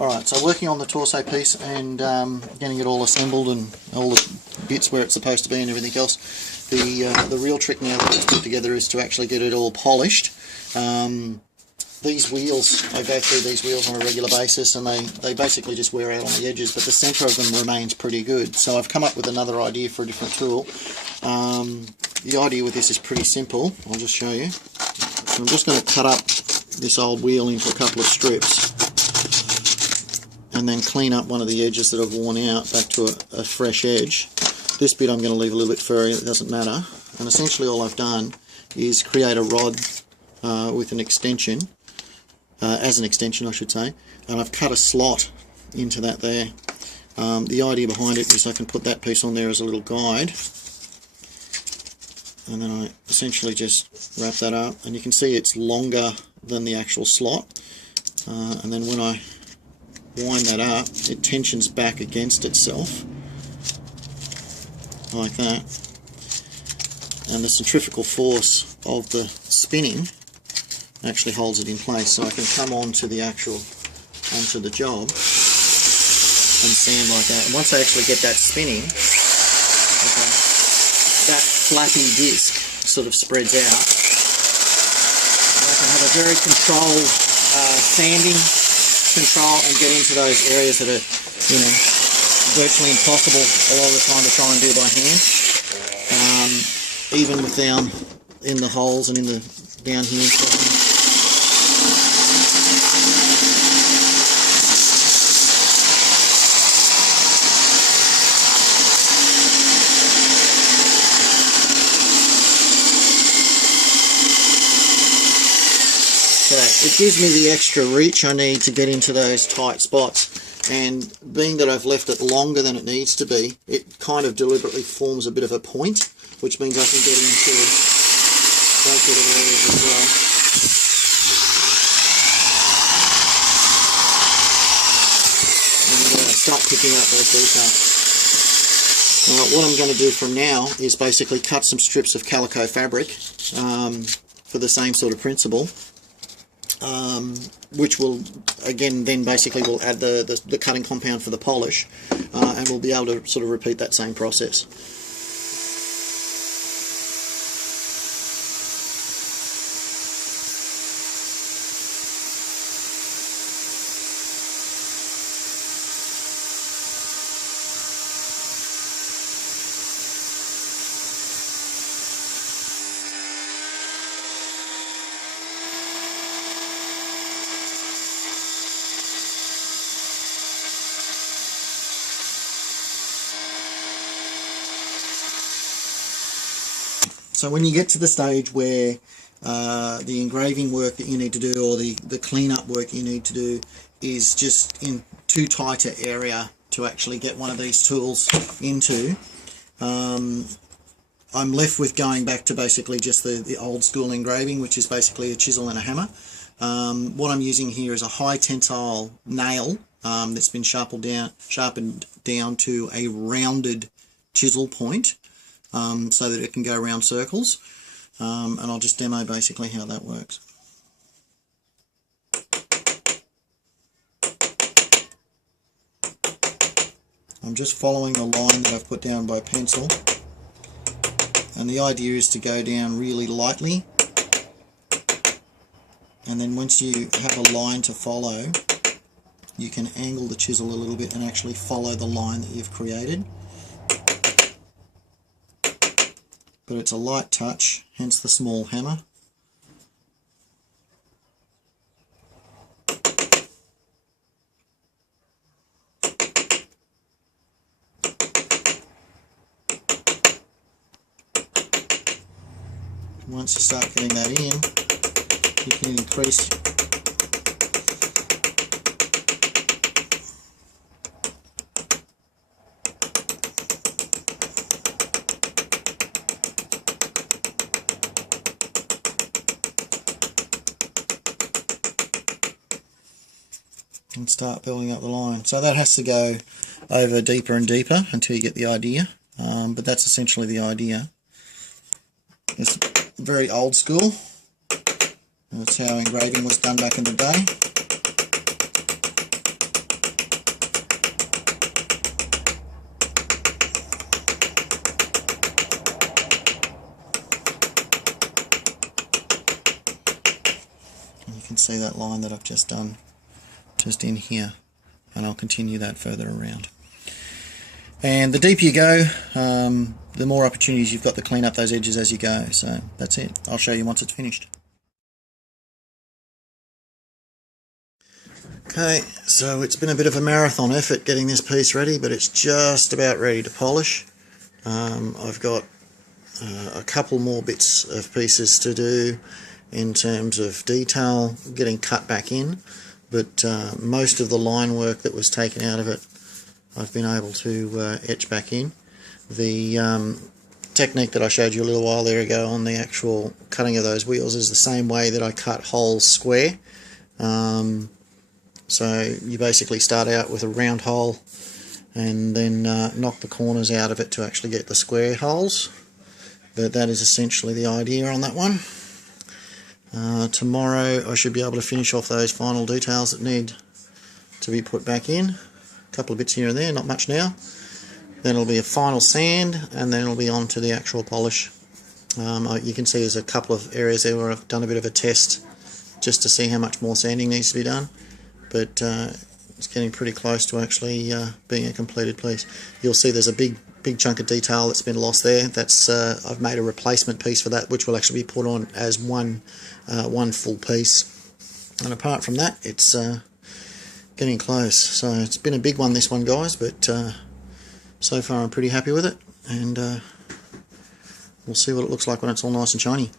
Alright, so working on the torso piece and getting it all assembled and all the bits where it's supposed to be and everything else. The real trick now that it's put together is to actually get it all polished. These wheels, I go through these wheels on a regular basis and they basically just wear out on the edges, but the centre of them remains pretty good. So I've come up with another idea for a different tool. The idea with this is pretty simple. I'll just show you. So I'm just going to cut up this old wheel into a couple of strips and then clean up one of the edges that have worn out back to a fresh edge. This bit I'm going to leave a little bit furry, it doesn't matter. And essentially all I've done is create a rod with an extension, as an extension I should say, and I've cut a slot into that there. The idea behind it is I can put that piece on there as a little guide, and then I essentially just wrap that up, and you can see it's longer than the actual slot, and then when I wind that up it tensions back against itself like that, and the centrifugal force of the spinning actually holds it in place, so I can come onto the job and sand like that. And once I actually get that spinning, okay, that flapping disc sort of spreads out, and I can have a very controlled sanding control and get into those areas that are, you know, virtually impossible a lot of the time to try and do by hand, even with down in the holes and in the down here and stuff. So it gives me the extra reach I need to get into those tight spots, and being that I've left it longer than it needs to be, it kind of deliberately forms a bit of a point, which means I can get into those sort of areas as well. And start picking up those details. What I'm going to do from now is basically cut some strips of calico fabric for the same sort of principle. Which will again then basically will add the cutting compound for the polish, and we'll be able to sort of repeat that same process. So when you get to the stage where the engraving work that you need to do, or the cleanup work you need to do, is just in too tight an area to actually get one of these tools into, I'm left with going back to basically just the old school engraving, which is basically a chisel and a hammer. What I'm using here is a high tensile nail that's been sharpened down to a rounded chisel point, so that it can go around circles, and I'll just demo basically how that works. I'm just following the line that I've put down by pencil, and the idea is to go down really lightly, and then once you have a line to follow, you can angle the chisel a little bit and actually follow the line that you've created. But it's a light touch, hence the small hammer. Once you start getting that in, you can increase and start building up the line. So that has to go over deeper and deeper until you get the idea, but that's essentially the idea. It's very old school. That's how engraving was done back in the day. can see that line that I've just done just in here, and I'll continue that further around. And the deeper you go, the more opportunities you've got to clean up those edges as you go. So that's it. I'll show you once it's finished. Okay, so it's been a bit of a marathon effort getting this piece ready, but it's just about ready to polish. I've got a couple more bits of pieces to do in terms of detail getting cut back in, but most of the line work that was taken out of it I've been able to etch back in. The technique that I showed you a little while there ago on the actual cutting of those wheels is the same way that I cut holes square. So you basically start out with a round hole and then knock the corners out of it to actually get the square holes. But that is essentially the idea on that one. Tomorrow I should be able to finish off those final details that need to be put back in. A couple of bits here and there, not much now. Then it'll be a final sand, and then it'll be on to the actual polish. You can see there's a couple of areas there where I've done a bit of a test just to see how much more sanding needs to be done. But it's getting pretty close to actually being a completed piece. You'll see there's a big chunk of detail that's been lost there. That's I've made a replacement piece for that, which will actually be put on as one full piece. And apart from that, it's getting close. So it's been a big one, this one, guys, but so far I'm pretty happy with it, and we'll see what it looks like when it's all nice and shiny.